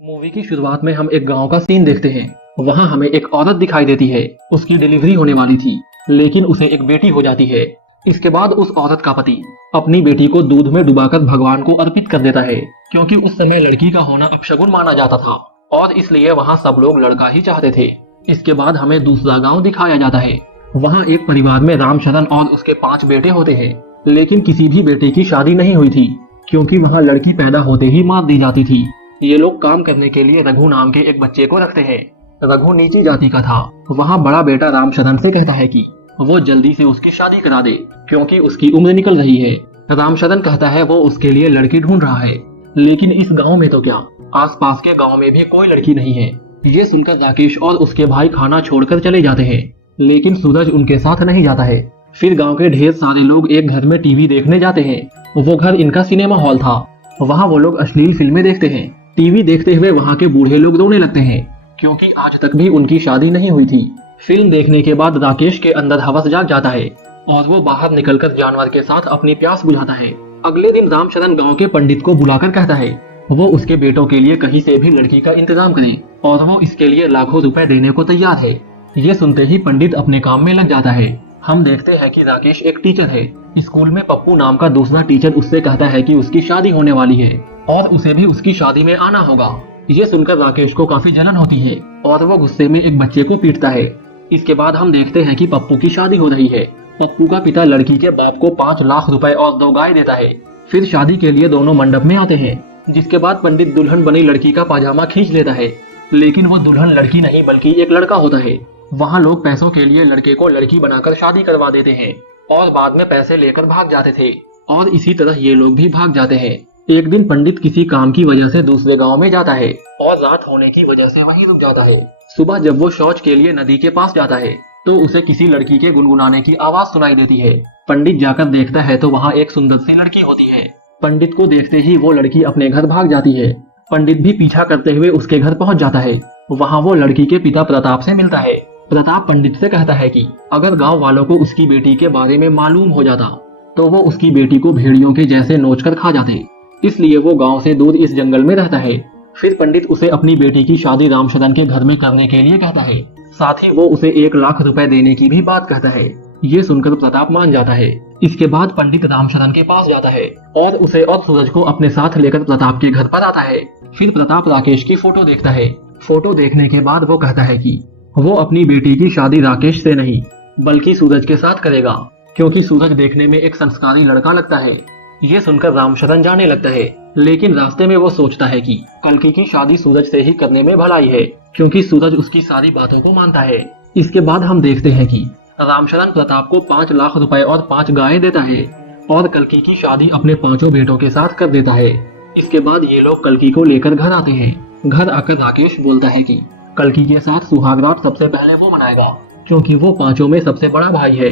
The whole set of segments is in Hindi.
मूवी की शुरुआत में हम एक गांव का सीन देखते हैं। वहां हमें एक औरत दिखाई देती है। उसकी डिलीवरी होने वाली थी, लेकिन उसे एक बेटी हो जाती है। इसके बाद उस औरत का पति अपनी बेटी को दूध में डुबाकर भगवान को अर्पित कर देता है, क्योंकि उस समय लड़की का होना अपशगुन माना जाता था और इसलिए वहां सब लोग लड़का ही चाहते थे। इसके बाद हमें दूसरा गाँव दिखाया जाता है। वहाँ एक परिवार में रामचरण और उसके 5 बेटे होते हैं, लेकिन किसी भी बेटे की शादी नहीं हुई थी, क्योंकि वहाँ लड़की पैदा होते ही मार दी जाती थी। ये लोग काम करने के लिए रघु नाम के एक बच्चे को रखते हैं। रघु नीची जाति का था। वहाँ बड़ा बेटा रामचरण से कहता है कि वो जल्दी से उसकी शादी करा दे, क्योंकि उसकी उम्र निकल रही है। रामचरण कहता है वो उसके लिए लड़की ढूंढ रहा है, लेकिन इस गांव में तो क्या, आसपास के गांव में भी कोई लड़की नहीं है। ये सुनकर राकेश और उसके भाई खाना छोड़कर चले जाते हैं, लेकिन सूरज उनके साथ नहीं जाता है। फिर गांव के ढेर सारे लोग एक घर में टीवी देखने जाते हैं। वो घर इनका सिनेमा हॉल था। वहाँ वो लोग अश्लील फिल्में देखते हैं। टीवी देखते हुए वहाँ के बूढ़े लोग रोने लगते हैं, क्योंकि आज तक भी उनकी शादी नहीं हुई थी। फिल्म देखने के बाद राकेश के अंदर हवस जाग जाता है और वो बाहर निकलकर जानवर के साथ अपनी प्यास बुझाता है। अगले दिन रामचरण गाँव के पंडित को बुलाकर कहता है वो उसके बेटों के लिए कहीं से भी लड़की का इंतजाम करे और वो इसके लिए लाखों रुपए देने को तैयार है। ये सुनते ही पंडित अपने काम में लग जाता है। हम देखते हैं कि राकेश एक टीचर है। स्कूल में पप्पू नाम का दूसरा टीचर उससे कहता है कि उसकी शादी होने वाली है और उसे भी उसकी शादी में आना होगा। ये सुनकर राकेश को काफी जलन होती है और वो गुस्से में एक बच्चे को पीटता है। इसके बाद हम देखते हैं कि पप्पू की शादी हो रही है। पप्पू का पिता लड़की के बाप को 5 लाख रुपए और 2 गाय देता है। फिर शादी के लिए दोनों मंडप में आते हैं, जिसके बाद पंडित दुल्हन बनी लड़की का पाजामा खींच लेता है, लेकिन वो दुल्हन लड़की नहीं बल्कि एक लड़का होता है। वहाँ लोग पैसों के लिए लड़के को लड़की बनाकर शादी करवा देते हैं और बाद में पैसे लेकर भाग जाते थे, और इसी तरह ये लोग भी भाग जाते हैं। एक दिन पंडित किसी काम की वजह से दूसरे गांव में जाता है और रात होने की वजह से वहीं रुक जाता है। सुबह जब वो शौच के लिए नदी के पास जाता है तो उसे किसी लड़की के गुनगुनाने की आवाज सुनाई देती है। पंडित जाकर देखता है तो वहाँ एक सुंदर सी लड़की होती है। पंडित को देखते ही वो लड़की अपने घर भाग जाती है। पंडित भी पीछा करते हुए उसके घर पहुँच जाता है। वहाँ वो लड़की के पिता प्रताप से मिलता है। प्रताप पंडित से कहता है कि अगर गांव वालों को उसकी बेटी के बारे में मालूम हो जाता तो वो उसकी बेटी को भेड़ियों के जैसे नोचकर खा जाते, इसलिए वो गांव से दूर इस जंगल में रहता है। फिर पंडित उसे अपनी बेटी की शादी रामचरण के घर में करने के लिए कहता है। साथ ही वो उसे 1 लाख रुपए देने की भी बात कहता है। ये सुनकर प्रताप मान जाता है। इसके बाद पंडित रामचरण के पास जाता है और उसे और सूरज को अपने साथ लेकर प्रताप के घर पर आता है। फिर प्रताप राकेश की फोटो देखता है। फोटो देखने के बाद वो कहता है कि वो अपनी बेटी की शादी राकेश से नहीं बल्कि सूरज के साथ करेगा, क्योंकि सूरज देखने में एक संस्कारी लड़का लगता है। ये सुनकर रामचरण जाने लगता है, लेकिन रास्ते में वो सोचता है कि कल्कि की शादी सूरज से ही करने में भलाई है, क्योंकि सूरज उसकी सारी बातों को मानता है। इसके बाद हम देखते हैं कि रामचरण प्रताप को 5 लाख रुपए और 5 गायें देता है और कल्कि की शादी अपने 5 बेटों के साथ कर देता है। इसके बाद ये लोग कल्कि को लेकर घर आते हैं। घर आकर राकेश बोलता है कि कल्कि के साथ सुहागरात सबसे पहले वो मनाएगा, क्योंकि वो 5 में सबसे बड़ा भाई है।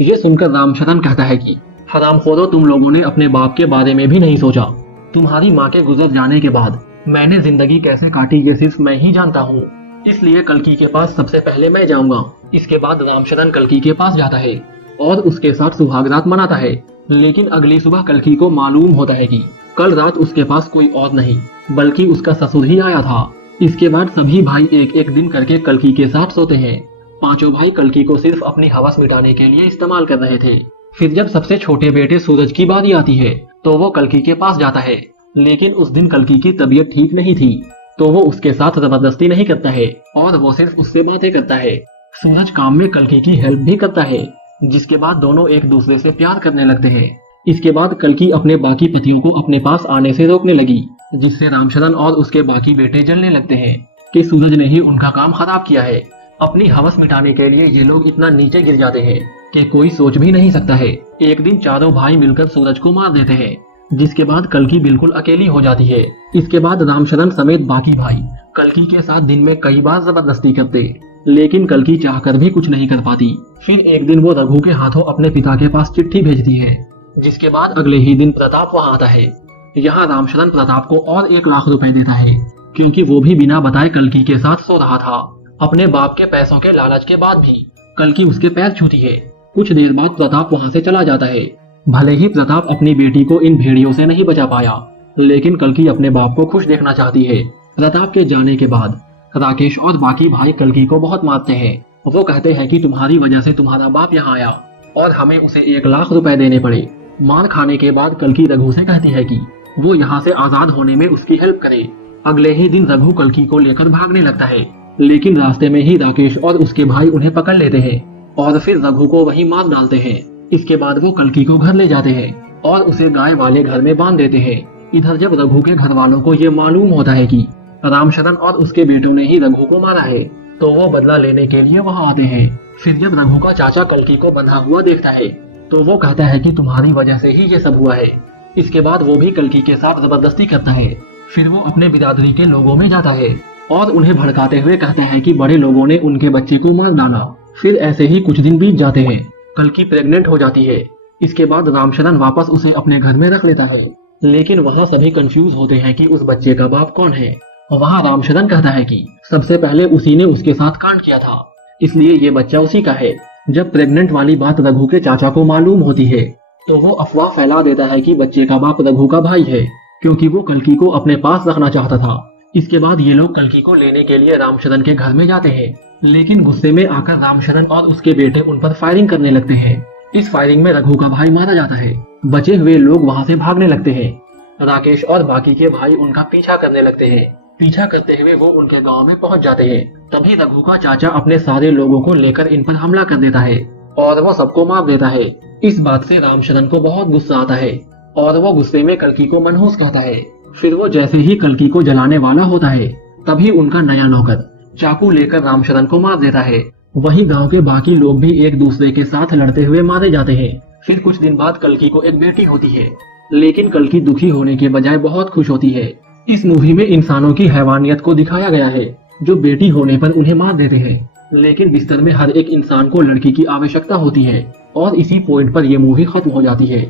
ये सुनकर रामचरण कहता है कि हरामखोरों, तुम लोगों ने अपने बाप के बारे में भी नहीं सोचा। तुम्हारी माँ के गुजर जाने के बाद मैंने जिंदगी कैसे काटी ये सिर्फ मैं ही जानता हूँ, इसलिए कल्कि के पास सबसे पहले मैं जाऊंगा। इसके बाद रामचरण कल्कि के पास जाता है और उसके साथ सुहागरात मनाता है, लेकिन अगली सुबह कल्कि को मालूम होता है कि कल रात उसके पास कोई और नहीं बल्कि उसका ससुर ही आया था। इसके बाद सभी भाई एक एक दिन करके कल्कि के साथ सोते हैं। 5 भाई कल्कि को सिर्फ अपनी हवस मिटाने के लिए इस्तेमाल कर रहे थे। फिर जब सबसे छोटे बेटे सूरज की बारी आती है तो वो कल्कि के पास जाता है, लेकिन उस दिन कल्कि की तबीयत ठीक नहीं थी, तो वो उसके साथ जबरदस्ती नहीं करता है और वो सिर्फ उससे बातें करता है। सूरज काम में कल्कि की हेल्प भी करता है, जिसके बाद दोनों एक दूसरे से प्यार करने लगते हैं। इसके बाद कल्कि अपने बाकी पतियों को अपने पास आने से रोकने लगी, जिससे रामचरण और उसके बाकी बेटे जलने लगते हैं कि सूरज ने ही उनका काम खराब किया है। अपनी हवस मिटाने के लिए ये लोग इतना नीचे गिर जाते हैं कि कोई सोच भी नहीं सकता है। एक दिन चारों भाई मिलकर सूरज को मार देते हैं, जिसके बाद कल्कि बिल्कुल अकेली हो जाती है। इसके बाद रामचरण समेत बाकी भाई कल्कि के साथ दिन में कई बार जबरदस्ती करते, लेकिन कल्कि चाहकर भी कुछ नहीं कर पाती। फिर एक दिन वो रघु के हाथों अपने पिता के पास चिट्ठी भेजती है, जिसके बाद अगले ही दिन प्रताप वहाँ आता है। यहाँ रामचरण प्रताप को और 1 लाख रुपए देता है, क्योंकि वो भी बिना बताए कल्कि के साथ सो रहा था। अपने बाप के पैसों के लालच के बाद भी कल्कि उसके पैर छूती है। कुछ देर बाद प्रताप वहाँ से चला जाता है। भले ही प्रताप अपनी बेटी को इन भेड़ियों से नहीं बचा पाया, लेकिन कल्कि अपने बाप को खुश देखना चाहती है। प्रताप के जाने के बाद राकेश और बाकी भाई कल्कि को बहुत मारते हैं। वो कहते हैं कि तुम्हारी वजह से तुम्हारा बाप यहाँ आया और हमें उसे 1 लाख रुपए देने पड़े। मार खाने के बाद कल्कि रघु से कहती है कि वो यहाँ से आजाद होने में उसकी हेल्प करे। अगले ही दिन रघु कल्कि को लेकर भागने लगता है, लेकिन रास्ते में ही राकेश और उसके भाई उन्हें पकड़ लेते हैं और फिर रघु को वहीं मार डालते हैं। इसके बाद वो कल्कि को घर ले जाते हैं और उसे गाय वाले घर में बांध देते हैं। इधर जब रघु के घर वालों को ये मालूम होता है कि रामशरण और उसके बेटों ने ही रघु को मारा है, तो वो बदला लेने के लिए वहाँ आते हैं। फिर जब रघु का चाचा कल्कि को बंधा हुआ देखता है तो वो कहता है कि तुम्हारी वजह से ही ये सब हुआ है। इसके बाद वो भी कल्कि के साथ जबरदस्ती करता है। फिर वो अपने बिरादरी के लोगों में जाता है और उन्हें भड़काते हुए कहता है कि बड़े लोगों ने उनके बच्चे को मार डाला। फिर ऐसे ही कुछ दिन बीत जाते हैं। कल्कि प्रेग्नेंट हो जाती है। इसके बाद रामशरण वापस उसे अपने घर में रख लेता है, लेकिन वहाँ सभी कंफ्यूज होते हैं कि उस बच्चे का बाप कौन है। वहाँ रामशरण कहता है कि सबसे पहले उसी ने उसके साथ कांड किया था, इसलिए ये बच्चा उसी का है। जब प्रेग्नेंट वाली बात रघु के चाचा को मालूम होती है तो वो अफवाह फैला देता है कि बच्चे का बाप रघु का भाई है, क्योंकि वो कल्कि को अपने पास रखना चाहता था। इसके बाद ये लोग कल्कि को लेने के लिए रामशरण के घर में जाते हैं, लेकिन गुस्से में आकर रामशरण और उसके बेटे उन पर फायरिंग करने लगते हैं। इस फायरिंग में रघु का भाई मारा जाता है। बचे हुए लोग वहाँ से भागने लगते हैं। राकेश और बाकी के भाई उनका पीछा करने लगते हैं। पीछा करते हुए वो उनके गांव में पहुंच जाते हैं। तभी रघु का चाचा अपने सारे लोगों को लेकर इन पर हमला कर देता है और वो सबको मार देता है। इस बात से रामशरण को बहुत गुस्सा आता है और वो गुस्से में कल्कि को मनहूस कहता है। फिर वो जैसे ही कल्कि को जलाने वाला होता है तभी उनका नया नौकर चाकू लेकर रामशरण को मार देता है। वहीं गांव के बाकी लोग भी एक दूसरे के साथ लड़ते हुए मारे जाते हैं। फिर कुछ दिन बाद कल्कि को एक बेटी होती है, लेकिन कल्कि दुखी होने के बजाय बहुत खुश होती है। इस मूवी में इंसानों की हैवानियत को दिखाया गया है, जो बेटी होने पर उन्हें मार देते हैं, लेकिन बिस्तर में हर एक इंसान को लड़की की आवश्यकता होती है और इसी पॉइंट पर यह मूवी खत्म हो जाती है।